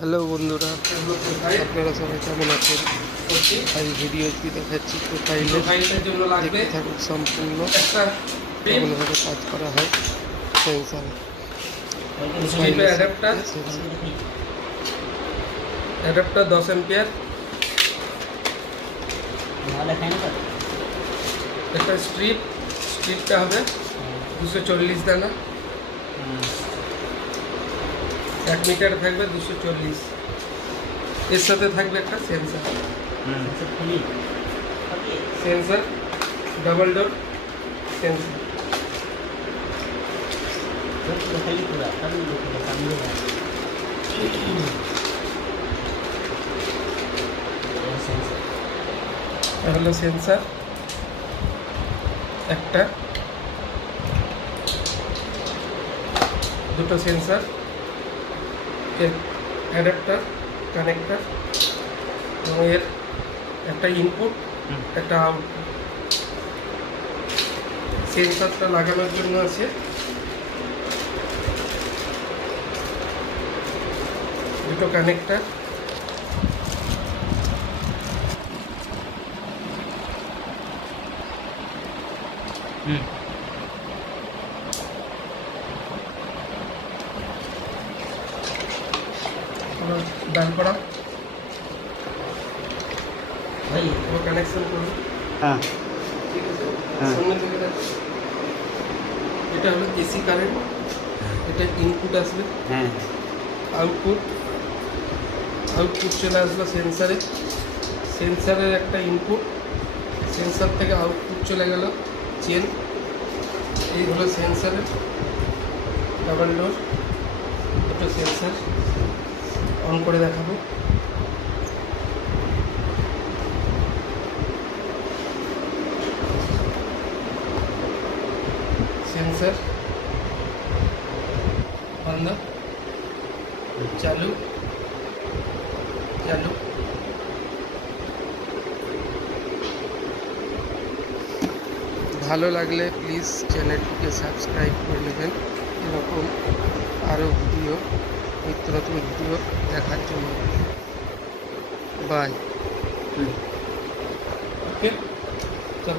Hello বন্ধুরা, আপনারা সবাই কেমন আছেন? আজ ভিডিওটি দেখাচ্ছি প্রোফাইলের জন্য লাগবে থাকুক সম্পূর্ণ কেমনভাবে কাজ করা হয় সেন্সার অ্যাডাপ্টার 10 এম্পিয়ার, একটা স্ট্রিপটা হবে 240 দানা, 1 মিটার থাকবে 240। এর সাথে থাকবে একটা সেন্সার ডাবল ডোর সেন্সার। হলো সেন্সার একটা, দুটো সেন্সার, এর অ্যাডাপ্টার কানেক্টার এবং এর একটা ইনপুট একটা আউটপুট। সেন্সারটা লাগানোর জন্য আছে দুটো কানেক্টার, দাঁড় করা কানেকশন করুন। হ্যাঁ, ঠিক আছে, হ্যাঁ। সামনে থেকে দেখো, এটা হলো এসি কারেন্ট, এটা ইনপুট আসবে, হ্যাঁ, আউটপুট চলে আসলো সেন্সারের একটা ইনপুট, সেন্সার থেকে আউটপুট চলে গেল চেন। এই হলো সেন্সারের ডাবল ডোর, দুটো সেন্সার অন করে দেখাবো। সেন্সার বন্ধ, চালু। ভালো লাগলে প্লিজ চ্যানেলটিকে সাবস্ক্রাইব করে নেবেন এরকম আরও ভিডিও, নিত্য নতুন ভিডিও দেখার জন্য। বাই। ওকে।